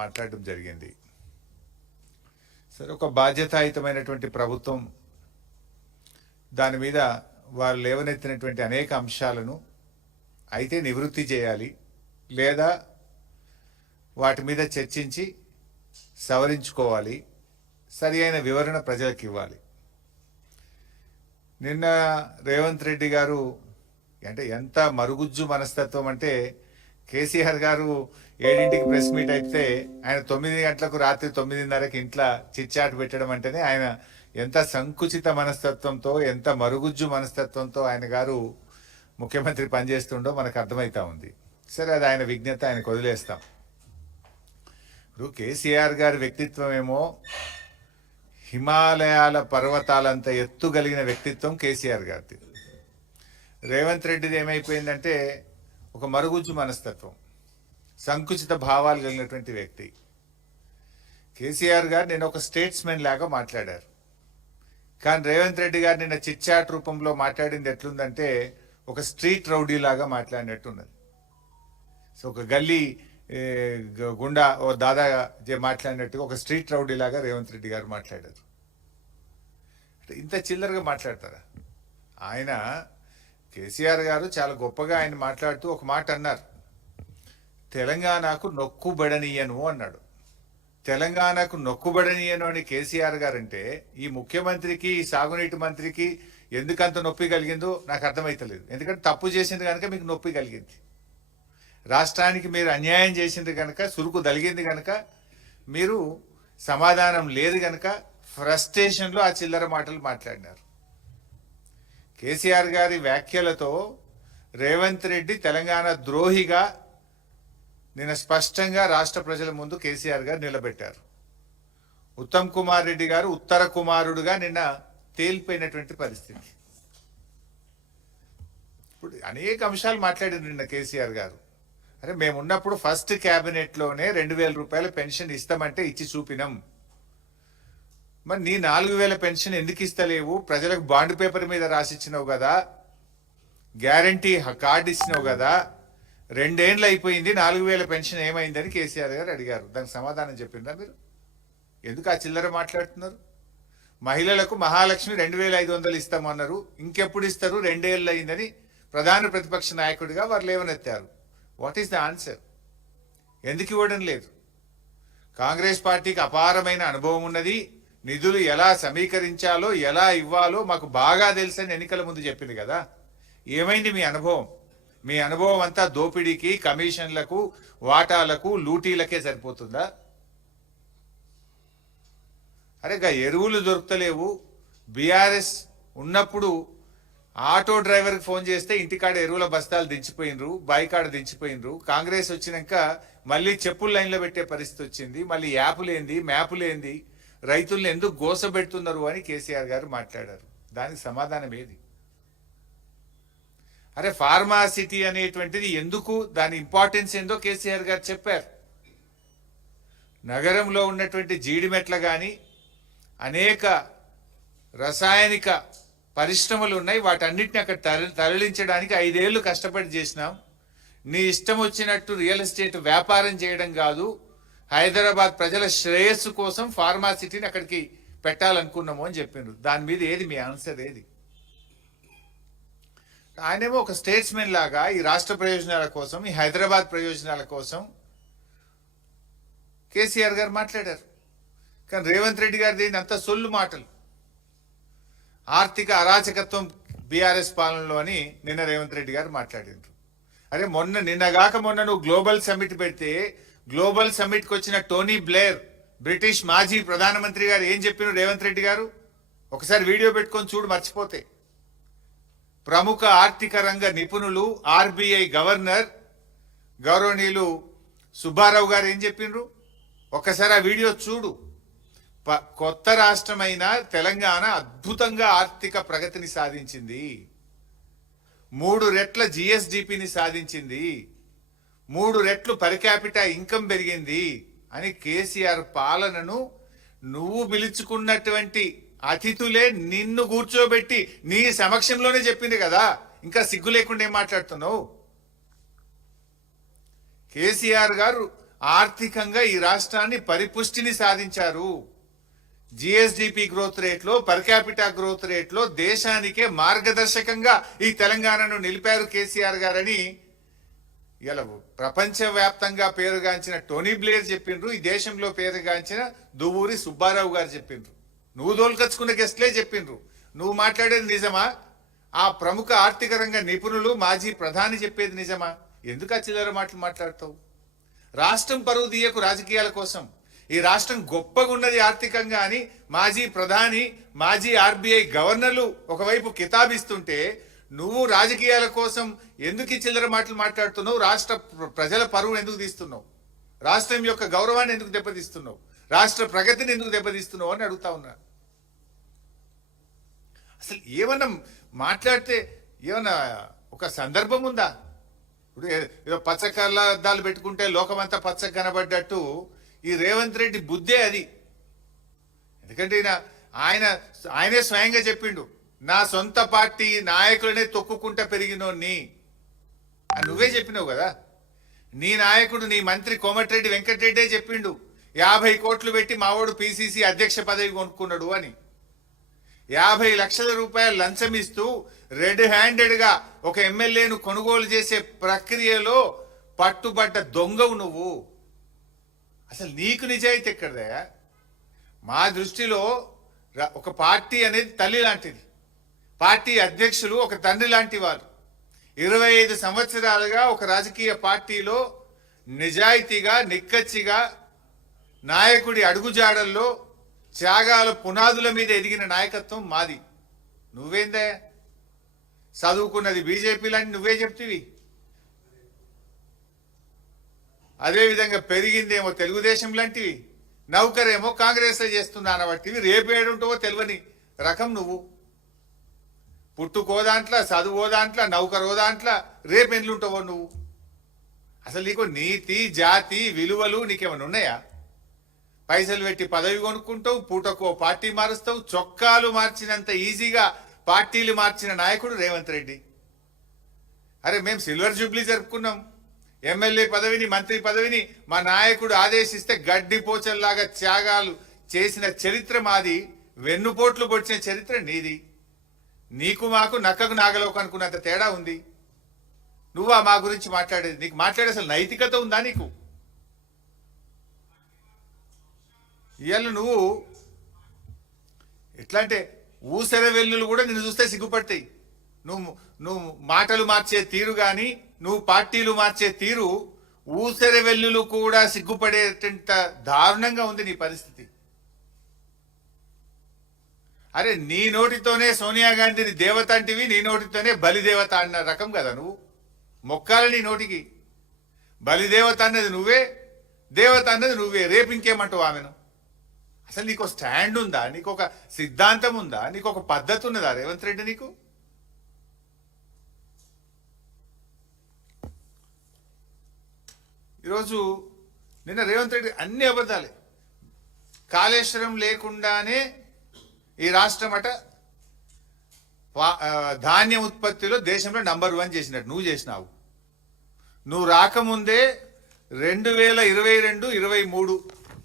మాట్లాడడం జరిగింది. సరే, ఒక బాధ్యతాయుతమైనటువంటి ప్రభుత్వం దాని మీద వారు లేవనెత్తినటువంటి అనేక అంశాలను అయితే నివృత్తి చేయాలి, లేదా వాటి మీద చర్చించి సవరించుకోవాలి, సరి అయిన వివరణ ప్రజలకు ఇవ్వాలి. నిన్న రేవంత్ రెడ్డి గారు అంటే ఎంత మరుగుజ్జు మనస్తత్వం అంటే, కేసీఆర్ గారు 7ంటికి ప్రెస్ మీట్ అయితే ఆయన 9 గంటలకు రాత్రి 9:30కి ఇంట్లో చిట్చాట్ పెట్టడం అంటేనే ఆయన ఎంత సంకుచిత మనస్తత్వంతో, ఎంత మరుగుజ్జు మనస్తత్వంతో ఆయన గారు ముఖ్యమంత్రి పనిచేస్తుండో మనకు అర్థమవుతా ఉంది. సరే, అది ఆయన విజ్ఞత, ఆయనకు వదిలేస్తాం. ఇప్పుడు కేసీఆర్ గారి వ్యక్తిత్వం ఏమో హిమాలయాల పర్వతాలంత ఎత్తుగలిగిన వ్యక్తిత్వం కేసీఆర్ గారిది. రేవంత్ రెడ్డిది ఏమైపోయిందంటే ఒక మరుగుజ్జు మనస్తత్వం, సంకుచిత భావాలు కలిగినటువంటి వ్యక్తి. కేసీఆర్ గారు నిన్న ఒక స్టేట్స్మెన్ లాగా మాట్లాడారు, కానీ రేవంత్ రెడ్డి గారు నిన్న చిట్చాట్ రూపంలో మాట్లాడింది ఎట్లుందంటే ఒక స్ట్రీట్ రౌడీ లాగా మాట్లాడినట్టున్నది. సో ఒక గల్లీ గుండా ఓ దాదా మాట్లాడినట్టుగా ఒక స్ట్రీట్ రౌడీ లాగా రేవంత్ రెడ్డి గారు మాట్లాడారు. ఇంత చిల్లరగా మాట్లాడతారా? ఆయన కేసీఆర్ గారు చాలా గొప్పగా ఆయన మాట్లాడుతూ ఒక మాట అన్నారు, తెలంగాణకు నొక్కుబడనీయను అన్నాడు. తెలంగాణకు నొక్కుబడనీయను అని కేసీఆర్ గారు అంటే ఈ ముఖ్యమంత్రికి, ఈ సాగునీటి మంత్రికి ఎందుకంత నొప్పి కలిగిందో నాకు అర్థమైతలేదు. ఎందుకంటే తప్పు చేసింది కనుక మీకు నొప్పి కలిగింది, రాష్ట్రానికి మీరు అన్యాయం చేసింది కనుక, సురుకు తలిగింది కనుక, మీరు సమాధానం లేదు కనుక ఫ్రస్ట్రేషన్లో ఆ చిల్లర మాటలు మాట్లాడినారు. కేసీఆర్ గారి వ్యాఖ్యలతో రేవంత్ రెడ్డి తెలంగాణ ద్రోహిగా నిన్న స్పష్టంగా రాష్ట్ర ప్రజల ముందు కేసీఆర్ గారు నిలబెట్టారు. ఉత్తమ్ కుమార్ రెడ్డి గారు ఉత్తర కుమారుడుగా నిన్న తేలిపోయినటువంటి పరిస్థితి. ఇప్పుడు అనేక అంశాలు మాట్లాడారు నిన్న కేసీఆర్ గారు. అరే, మేమున్నప్పుడు ఫస్ట్ క్యాబినెట్లోనే 2,000 రూపాయల పెన్షన్ ఇస్తామంటే ఇచ్చి చూపినాం. మరి నీ 4,000 పెన్షన్ ఎందుకు ఇస్తలేవు? ప్రజలకు బాండ్ పేపర్ మీద రాసిచ్చినావు కదా, గ్యారంటీ కార్డు ఇచ్చినావు కదా, 2 ఏళ్ళు అయిపోయింది, 4,000 పెన్షన్ ఏమైందని కేసీఆర్ గారు అడిగారు. దానికి సమాధానం చెప్పిందా మీరు? ఎందుకు ఆ చిల్లర మాట్లాడుతున్నారు? మహిళలకు మహాలక్ష్మి 2,500 ఇస్తామన్నారు, ఇంకెప్పుడు ఇస్తారు? 2 ఏళ్ళు అయిందని ప్రధాన ప్రతిపక్ష నాయకుడిగా వారు లేవనెత్తారు. What is the answer? ఎందుకు ఇవ్వడం లేదు? కాంగ్రెస్ పార్టీకి అపారమైన అనుభవం ఉన్నది, నిధులు ఎలా సమీకరించాలో, ఎలా ఇవ్వాలో మాకు బాగా తెలుసని ఎన్నికల ముందు చెప్పింది కదా. ఏమైంది మీ అనుభవం? మీ అనుభవం అంతా దోపిడీకి, కమిషన్లకు, వాటాలకు, లూటీలకే సరిపోతుందా? అరే, ఎరువులు దొరుకుతలేవు. బీఆర్ఎస్ ఉన్నప్పుడు ఆటో డ్రైవర్కి ఫోన్ చేస్తే ఇంటికాడ ఎరువుల బస్తాలు దించిపోయినరు, బాయికాడ దించిపోయినరు. కాంగ్రెస్ వచ్చినాక మళ్ళీ చెప్పులు లైన్లో పెట్టే పరిస్థితి వచ్చింది. మళ్ళీ యాపులేంది, మ్యాపులేంది, రైతుల్ని ఎందుకు గోసబెడుతున్నారు అని కేసీఆర్ గారు మాట్లాడారు. దానికి సమాధానం ఏది? అరే, ఫార్మా సిటీ అనేటువంటిది ఎందుకు, దాని ఇంపార్టెన్స్ ఏందో కేసీఆర్ గారు చెప్పారు. నగరంలో ఉన్నటువంటి జీడిమెట్ల కానీ అనేక రసాయనిక పరిశ్రమలు ఉన్నాయి, వాటన్నిటిని అక్కడ తరలించడానికి 5 ఏళ్ళు కష్టపడి చేసినాం. నీ ఇష్టం వచ్చినట్టు రియల్ ఎస్టేట్ వ్యాపారం చేయడం కాదు, హైదరాబాద్ ప్రజల శ్రేయస్సు కోసం ఫార్మా సిటీని అక్కడికి పెట్టాలనుకున్నాము అని చెప్పిండ్రు. దాని మీద ఏది మీ ఆన్సర్? ఏది? ఆయనేమో ఒక స్టేట్స్మెన్ లాగా ఈ రాష్ట్ర ప్రయోజనాల కోసం, ఈ హైదరాబాద్ ప్రయోజనాల కోసం కేసీఆర్ గారు మాట్లాడారు. కానీ రేవంత్ రెడ్డి గారిది అంత సొల్లు మాటలు, ఆర్థిక అరాచకత్వం బీఆర్ఎస్ పాలనలో అని నిన్న రేవంత్ రెడ్డి గారు మాట్లాడినారు. అరే, నిన్నగాక మొన్న నువ్వు గ్లోబల్ సమ్మిట్ పెడితే, గ్లోబల్ సమ్మిట్కి వచ్చిన టోనీ బ్లేర్, బ్రిటిష్ మాజీ ప్రధానమంత్రి గారు ఏం చెప్పినారు రేవంత్ రెడ్డి గారు? ఒకసారి వీడియో పెట్టుకొని చూడు, మర్చిపోతే. ప్రముఖ ఆర్థిక రంగ నిపుణులు, ఆర్బీఐ గవర్నర్ గౌరవనీయులు సుబ్బారావు గారు ఏం చెప్పినారు? ఒక్కసారి ఆ వీడియో చూడు. కొత్త రాష్ట్రమైన తెలంగాణ అద్భుతంగా ఆర్థిక ప్రగతిని సాధించింది, 3 రెట్ల జిఎస్డిపిని సాధించింది, 3 రెట్లు పర్ క్యాపిటా ఇన్కమ్ పెరిగింది అని కేసీఆర్ పాలనను నువ్వు పిలుచుకున్నటువంటి అతిథులే నిన్ను కూర్చోబెట్టి నీ సమక్షంలోనే చెప్పింది కదా. ఇంకా సిగ్గు లేకుండా ఏం మాట్లాడుతున్నావు? కేసీఆర్ గారు ఆర్థికంగా ఈ రాష్ట్రాన్ని పరిపుష్టిని సాధించారు. జిఎస్డిపి గ్రోత్ రేట్లో, పర్ క్యాపిటా గ్రోత్ రేట్లో దేశానికే మార్గదర్శకంగా ఈ తెలంగాణను నిలిపారు కేసీఆర్ గారని ఇలా ప్రపంచవ్యాప్తంగా పేరుగాంచిన టోనీ బ్లేర్ చెప్పిండ్రు. ఈ దేశంలో పేరుగాంచిన దువ్వూరి సుబ్బారావు గారు చెప్పిండ్రు. నువ్వు దోలుకొచ్చుకున్న గెస్ట్లే చెప్పిండ్రు. నువ్వు మాట్లాడేది నిజమా? ఆ ప్రముఖ ఆర్థిక రంగ నిపుణులు, మాజీ ప్రధాని చెప్పేది నిజమా? ఎందుకు ఆ చిల్లర మాటలు మాట్లాడతావు? రాష్ట్రం పరువు తీయకు రాజకీయాల కోసం. ఈ రాష్ట్రం గొప్పగా ఉన్నది ఆర్థికంగా అని మాజీ ప్రధాని, మాజీ ఆర్బీఐ గవర్నర్లు ఒకవైపు కితాబిస్తుంటే నువ్వు రాజకీయాల కోసం ఎందుకు ఈ చిల్లర మాటలు మాట్లాడుతున్నావు? రాష్ట్ర ప్రజల పరువును ఎందుకు తీస్తున్నావు? రాష్ట్రం యొక్క గౌరవాన్ని ఎందుకు దెబ్బతీస్తున్నావు? రాష్ట్ర ప్రగతిని ఎందుకు దెబ్బతీస్తున్నావు అని అడుగుతా ఉన్నా. అసలు ఏమన్నా మాట్లాడితే ఏమన్నా ఒక సందర్భం ఉందా? ఇప్పుడు ఏదో పచ్చ కళ్ళద్దాలు పెట్టుకుంటే లోకమంతా పచ్చ కనబడ్డట్టు ఈ రేవంత్ రెడ్డి బుద్ధే అది. ఎందుకంటే ఆయనే స్వయంగా చెప్పిండు, నా సొంత పార్టీ నాయకులనే తొక్కుకుంటా పెరిగినోన్ని అని నువ్వే చెప్పినావు కదా. నీ నాయకుడు, నీ మంత్రి కోమటిరెడ్డి వెంకటరెడ్డే చెప్పిండు, 50 కోట్లు పెట్టి మావాడు పిసిసి అధ్యక్ష పదవి కొనుక్కున్నాడు అని. 50 లక్షల రూపాయలు లంచం ఇస్తూ రెడ్ హ్యాండెడ్ గా ఒక ఎమ్మెల్యేను కొనుగోలు చేసే ప్రక్రియలో పట్టుబడ్డ దొంగవు నువ్వు. అసలు నీకు నిజాయితీ ఎక్కడదయా? మా దృష్టిలో ఒక పార్టీ అనేది తల్లి లాంటిది. పార్టీ అధ్యక్షులు ఒక తండ్రి లాంటి వారు. 25 సంవత్సరాలుగా ఒక రాజకీయ పార్టీలో నిజాయితీగా, నిక్కచ్చిగా, నాయకుడి అడుగుజాడల్లో త్యాగాల పునాదుల మీద ఎదిగిన నాయకత్వం మాది. నువ్వేందే చదువుకున్నది బీజేపీ లాంటి నువ్వే చెప్తివి. అదేవిధంగా పెరిగిందేమో తెలుగుదేశం లాంటివి, నౌకరేమో కాంగ్రెస్ చేస్తున్నా అనబట్టివి. రేపేడుంటావో తెలియని రకం నువ్వు. పుట్టుకో దాంట్లో, చదువో దాంట్లో, నౌకరో దాంట్లో, రేపెండ్లుంటావో నువ్వు. అసలు నీకు నీతి, జాతి, విలువలు నీకేమైనా ఉన్నాయా? పైసలు పెట్టి పదవి కొనుక్కుంటావు, పూటకో పార్టీ మారుస్తావు. చొక్కాలు మార్చినంత ఈజీగా పార్టీలు మార్చిన నాయకుడు రేవంత్ రెడ్డి. అరే మేము సిల్వర్ జూబ్లీ జరుపుకున్నాం. ఎమ్మెల్యే పదవిని, మంత్రి పదవిని మా నాయకుడు ఆదేశిస్తే గడ్డి పోచల్లాగా త్యాగాలు చేసిన చరిత్ర మాది. వెన్నుపోట్లు పొడిచిన చరిత్ర నీది. నీకు మాకు నక్కకు నాగలోకు అనుకున్నంత తేడా ఉంది. నువ్వా మా గురించి మాట్లాడేది? నీకు మాట్లాడే అసలు నైతికత ఉందా నీకు? ఇవాళ నువ్వు ఎట్లా అంటే ఊసర వెల్లులు కూడా నిన్ను చూస్తే సిగ్గుపడతాయి. నువ్వు మాటలు మార్చే తీరు కానీ, నువ్వు పార్టీలు మార్చే తీరు ఊసర వెల్లులు కూడా సిగ్గుపడేటంత దారుణంగా ఉంది నీ పరిస్థితి. అరే నీ నోటితోనే సోనియా గాంధీని దేవత అంటివి, నీ నోటితోనే బలిదేవత అన్న రకం కదా నువ్వు. మొక్కాల నీ నోటికి. బలిదేవత అన్నది నువ్వే, దేవత అన్నది నువ్వే. రేపు ఇంకేమంటావు ఆమెను? అసలు నీకు స్టాండ్ ఉందా? నీకు ఒక సిద్ధాంతం ఉందా? నీకు ఒక పద్ధతి ఉన్నదా రేవంత్ రెడ్డి? నీకు ఈరోజు నిన్న రేవంత్ రెడ్డి అన్ని అబద్ధాలే. కాళేశ్వరం లేకుండానే ఈ రాష్ట్రం అట ధాన్యం ఉత్పత్తిలో దేశంలో నంబర్ 1 చేసినట్టు నువ్వు చేసినావు. నువ్వు రాకముందే 2022-23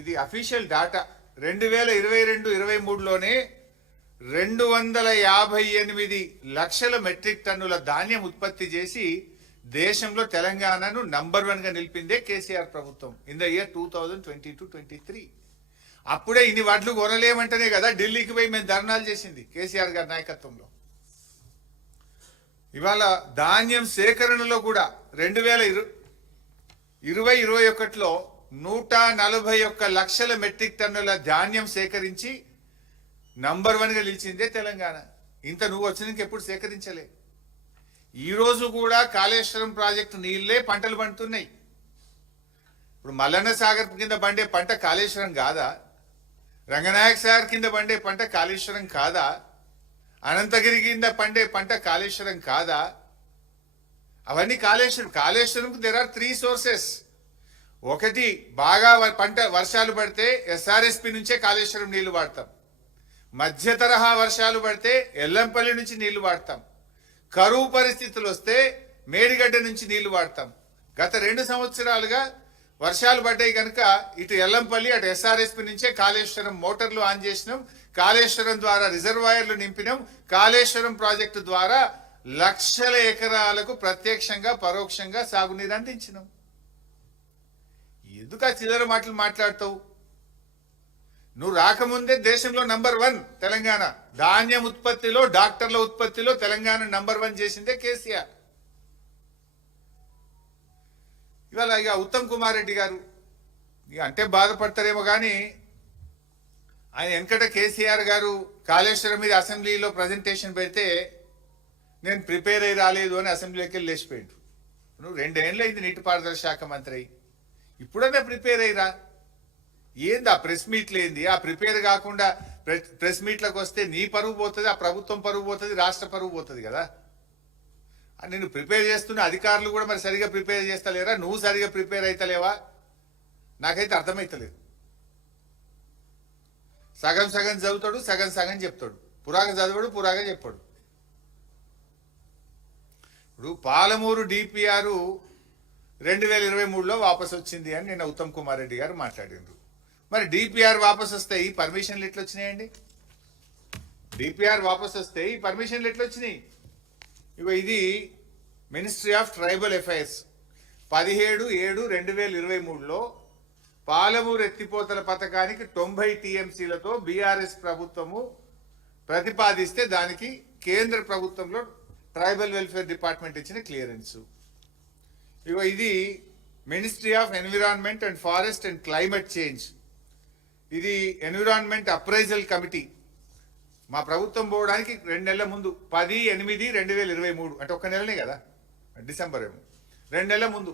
ఇది అఫీషియల్ డాటా. 2022-23లోనే 258 లక్షల మెట్రిక్ టన్నుల ధాన్యం ఉత్పత్తి చేసి దేశంలో తెలంగాణను నంబర్ 1 గా నిలిపిందే కేసీఆర్ ప్రభుత్వం ఇన్ ద ఇయర్ 2022-23. అప్పుడే ఇన్ని వడ్లు కొనలేమంటేనే కదా ఢిల్లీకి పోయి మేము ధర్నాలు చేసింది కేసీఆర్ గారి నాయకత్వంలో. ఇవాళ ధాన్యం సేకరణలో కూడా 2020-21లో 141 లక్షల మెట్రిక్ టన్నుల ధాన్యం సేకరించి నంబర్ 1 గా నిలిచిందే తెలంగాణ. ఇంత నువ్వు వచ్చినాక ఎప్పుడు సేకరించలే. ఈ రోజు కూడా కాళేశ్వరం ప్రాజెక్టు నీళ్లే పంటలు పండుతున్నాయి. ఇప్పుడు మల్లన్న సాగర్ కింద పండే పంట కాళేశ్వరం కాదా? రంగనాయక సాగర్ కింద పండే పంట కాళేశ్వరం కాదా? అనంతగిరి కింద పండే పంట కాళేశ్వరం కాదా? అవన్నీ కాళేశ్వరంకు దేర్ ఆర్ 3 సోర్సెస్. ఒకటి, బాగా పంట వర్షాలు పడితే ఎస్ఆర్ఎస్పి నుంచే కాళేశ్వరం నీళ్లు వాడతాం. మధ్య తరహా వర్షాలు పడితే ఎల్లంపల్లి నుంచి నీళ్లు వాడతాం. కరువు పరిస్థితులు వస్తే మేడిగడ్డ నుంచి నీళ్లు వాడతాం. గత 2 సంవత్సరాలుగా వర్షాలు పడ్డాయి కనుక ఇటు ఎల్లంపల్లి అటు ఎస్ఆర్ఎస్పి నుంచే కాళేశ్వరం మోటార్లు ఆన్ చేసినాం, కాళేశ్వరం ద్వారా రిజర్వాయర్లు నింపినాం, కాళేశ్వరం ప్రాజెక్టు ద్వారా లక్షల ఎకరాలకు ప్రత్యక్షంగా పరోక్షంగా సాగునీరు అందించినాం. ఎందుకు ఆ చిల్లర మాటలు మాట్లాడతావు? నువ్వు రాకముందే దేశంలో నంబర్ 1 తెలంగాణ, ధాన్యం ఉత్పత్తిలో, డాక్టర్ల ఉత్పత్తిలో తెలంగాణ నంబర్ 1 చేసిందే కేసీఆర్. ఇవాళ ఇక ఉత్తమ్ కుమార్ రెడ్డి గారు ఇక అంటే బాధపడతారేమో కానీ ఆయన వెనకట కేసీఆర్ గారు కాళేశ్వరం మీద అసెంబ్లీలో ప్రజెంటేషన్ పెడితే నేను ప్రిపేర్ అయ్యి రాలేదు అని అసెంబ్లీకి వెళ్ళి లేచిపోయిండు. నువ్వు 2 ఏళ్ళు అయింది నీటిపారుదల శాఖ మంత్రి, ఇప్పుడన్నా ప్రిపేర్ అయ్యిరా. ఏంది ఆ ప్రెస్ మీట్లు ఏంది? ఆ ప్రిపేర్ కాకుండా ప్రెస్ మీట్లకు వస్తే నీ పరువు పోతుంది, ఆ ప్రభుత్వం పరువు పోతుంది, రాష్ట్ర పరువు పోతుంది కదా. నేను ప్రిపేర్ చేస్తున్న అధికారులు కూడా మరి సరిగా ప్రిపేర్ చేస్తలేరా? నువ్వు సరిగా ప్రిపేర్ అవుతలేవా? నాకైతే అర్థమైతలేదు. సగం సగం చదువుతాడు, సగం సగం చెప్తాడు, పురాగా చదవడు, పురాగా చెప్పాడు. ఇప్పుడు పాలమూరు డిపిఆర్ 2023లో వాపసు వచ్చింది అని నిన్న ఉత్తమ్ కుమార్ రెడ్డి గారు మాట్లాడిండ్రు. మరి డిపిఆర్ వాపసు వస్తే ఈ పర్మిషన్లు ఎట్లా వచ్చినాయండి? డిపిఆర్ వాపసు వస్తే ఈ పర్మిషన్లు ఎట్లా వచ్చినాయి? ఇగో ఇది మినిస్ట్రీ ఆఫ్ ట్రైబల్ అఫైర్స్ 17/7/2023లో పాలమూరు ఎత్తిపోతల పథకానికి 90 టీఎంసీలతో బీఆర్ఎస్ ప్రభుత్వము ప్రతిపాదిస్తే దానికి కేంద్ర ప్రభుత్వంలో ట్రైబల్ వెల్ఫేర్ డిపార్ట్మెంట్ ఇచ్చిన క్లియరెన్స్. ఇగో ఇది ministry of environment and forest and climate change, ఇది ఎన్విరాన్మెంట్ అప్రైజల్ కమిటీ మా ప్రభుత్వం పోవడానికి 2 నెలల ముందు 10/8/2023 అంటే 1 నెలనే కదా, డిసెంబర్ ఏమో, 2 నెలల ముందు